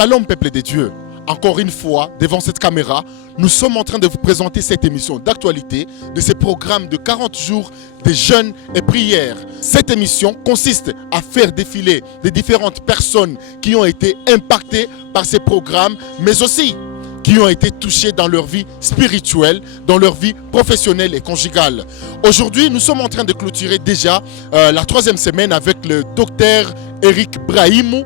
Shalom peuple de Dieu. Encore une fois, devant cette caméra, nous sommes en train de vous présenter cette émission d'actualité de ce programme de 40 jours de jeûne et prière. Cette émission consiste à faire défiler les différentes personnes qui ont été impactées par ces programmes, mais aussi qui ont été touchés dans leur vie spirituelle, dans leur vie professionnelle et conjugale. Aujourd'hui, nous sommes en train de clôturer déjà la 3e semaine avec le docteur Eric Brahimou,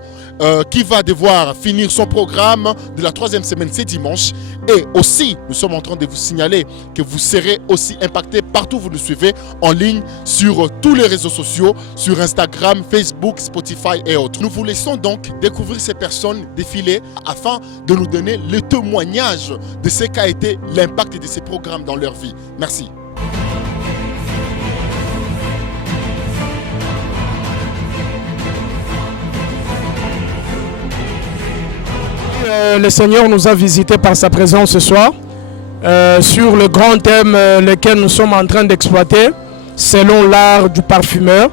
qui va devoir finir son programme de la 3e semaine ce dimanche. Et aussi, nous sommes en train de vous signaler que vous serez aussi impacté partout où vous nous suivez en ligne sur tous les réseaux sociaux, sur Instagram, Facebook, Spotify et autres. Nous vous laissons donc découvrir ces personnes défiler afin de nous donner le témoignage de ce qu'a été l'impact de ces programmes dans leur vie. Merci. Le Seigneur nous a visités par sa présence ce soir sur le grand thème lequel nous sommes en train d'exploiter selon l'art du parfumeur.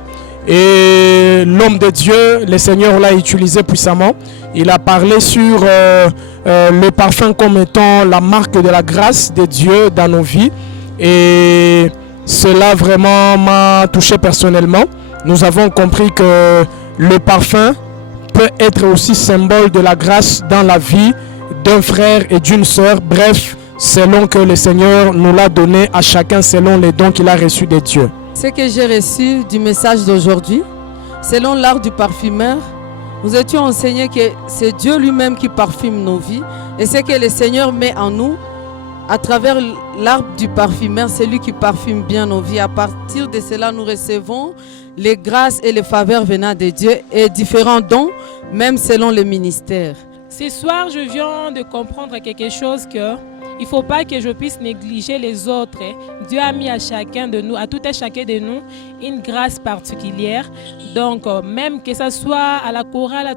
Et l'homme de Dieu, le Seigneur l'a utilisé puissamment. Il a parlé sur le parfum comme étant la marque de la grâce de Dieu dans nos vies. Et cela vraiment m'a touché personnellement. Nous avons compris que le parfum peut être aussi symbole de la grâce dans la vie d'un frère et d'une sœur. Bref, selon que le Seigneur nous l'a donné à chacun selon les dons qu'il a reçus de Dieu. Ce que j'ai reçu du message d'aujourd'hui, selon l'art du parfumeur, nous étions enseignés que c'est Dieu lui-même qui parfume nos vies. Et ce que le Seigneur met en nous, à travers l'art du parfumeur, c'est lui qui parfume bien nos vies. À partir de cela, nous recevons les grâces et les faveurs venant de Dieu et différents dons, même selon le ministère. Ce soir, je viens de comprendre quelque chose que il ne faut pas que je puisse négliger les autres. Dieu a mis à chacun de nous, à tout et chacun de nous, une grâce particulière. Donc, même que ce soit à la chorale,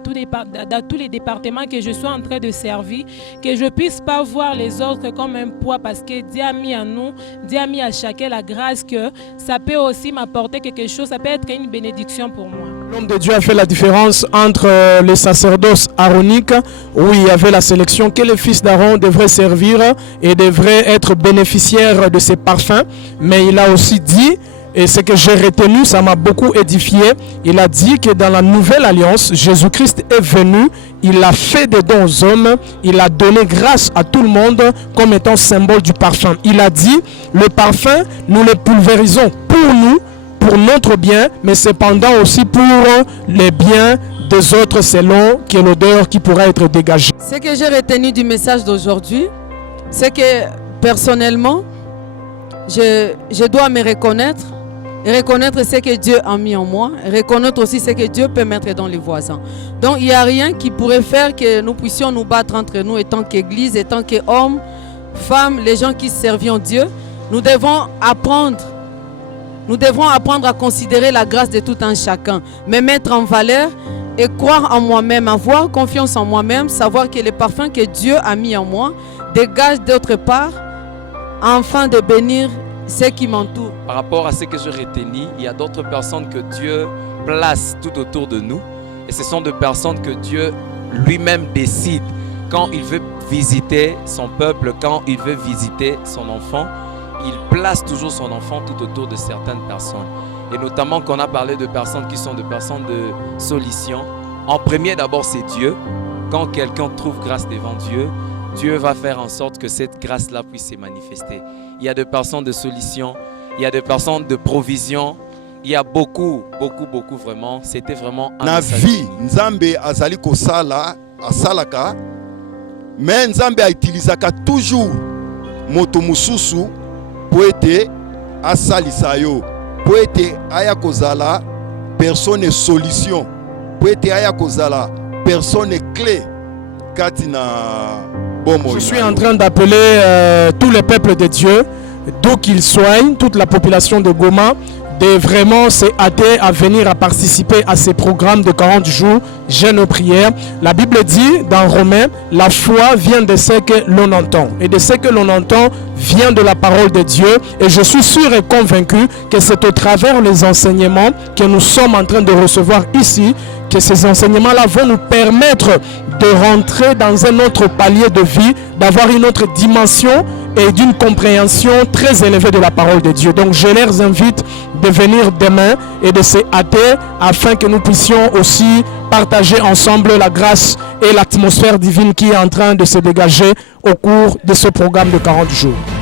dans tous les départements que je sois en train de servir, que je ne puisse pas voir les autres comme un poids parce que Dieu a mis à nous, Dieu a mis à chacun la grâce que ça peut aussi m'apporter quelque chose, ça peut être une bénédiction pour moi. L'homme de Dieu a fait la différence entre le sacerdoce aaronique, où il y avait la sélection que les fils d'Aaron devraient servir et devraient être bénéficiaires de ces parfums. Mais il a aussi dit, et ce que j'ai retenu, ça m'a beaucoup édifié, il a dit que dans la nouvelle alliance, Jésus-Christ est venu, il a fait des dons aux hommes, il a donné grâce à tout le monde comme étant symbole du parfum. Il a dit, le parfum, nous le pulvérisons pour nous, pour notre bien, mais cependant aussi pour les biens des autres selon que l'odeur qui pourra être dégagée. Ce que j'ai retenu du message d'aujourd'hui, c'est que personnellement, je dois me reconnaître, et reconnaître ce que Dieu a mis en moi, et reconnaître aussi ce que Dieu peut mettre dans les voisins. Donc il n'y a rien qui pourrait faire que nous puissions nous battre entre nous, en tant qu'Église, en tant qu'hommes, femmes, les gens qui servent Dieu. Nous devons apprendre à considérer la grâce de tout un chacun, me mettre en valeur et croire en moi-même, avoir confiance en moi-même, savoir que le parfum que Dieu a mis en moi dégage d'autre part, afin de bénir ceux qui m'entourent. Par rapport à ce que je retenais, il y a d'autres personnes que Dieu place tout autour de nous. Et ce sont des personnes que Dieu lui-même décide quand il veut visiter son peuple, quand il veut visiter son enfant. Il place toujours son enfant tout autour de certaines personnes. Et notamment qu'on a parlé de personnes qui sont des personnes de solution. En premier d'abord c'est Dieu. Quand quelqu'un trouve grâce devant Dieu, Dieu va faire en sorte que cette grâce-là puisse se manifester. Il y a des personnes de solution, il y a des personnes de provision. Il y a beaucoup vraiment. C'était vraiment un message. Na vie, Nzambe azali kosala, asalaka, mais Nzambe a utilisaka toujours moto mususu poete asalisa yo, poete aya kozala personne solution, poete aya kozala personne clé katina bomo. Je suis en train d'appeler tous les peuples de Dieu, d'où qu'ils soient, toute la population de Goma, de vraiment se hâter à venir à participer à ces programmes de 40 jours, jeûne et prière. La Bible dit dans Romains, la foi vient de ce que l'on entend. Et de ce que l'on entend vient de la parole de Dieu. Et je suis sûr et convaincu que c'est au travers des enseignements que nous sommes en train de recevoir ici, que ces enseignements-là vont nous permettre de rentrer dans un autre palier de vie, d'avoir une autre dimension et d'une compréhension très élevée de la parole de Dieu. Donc je les invite de venir demain et de se hâter afin que nous puissions aussi partager ensemble la grâce et l'atmosphère divine qui est en train de se dégager au cours de ce programme de 40 jours.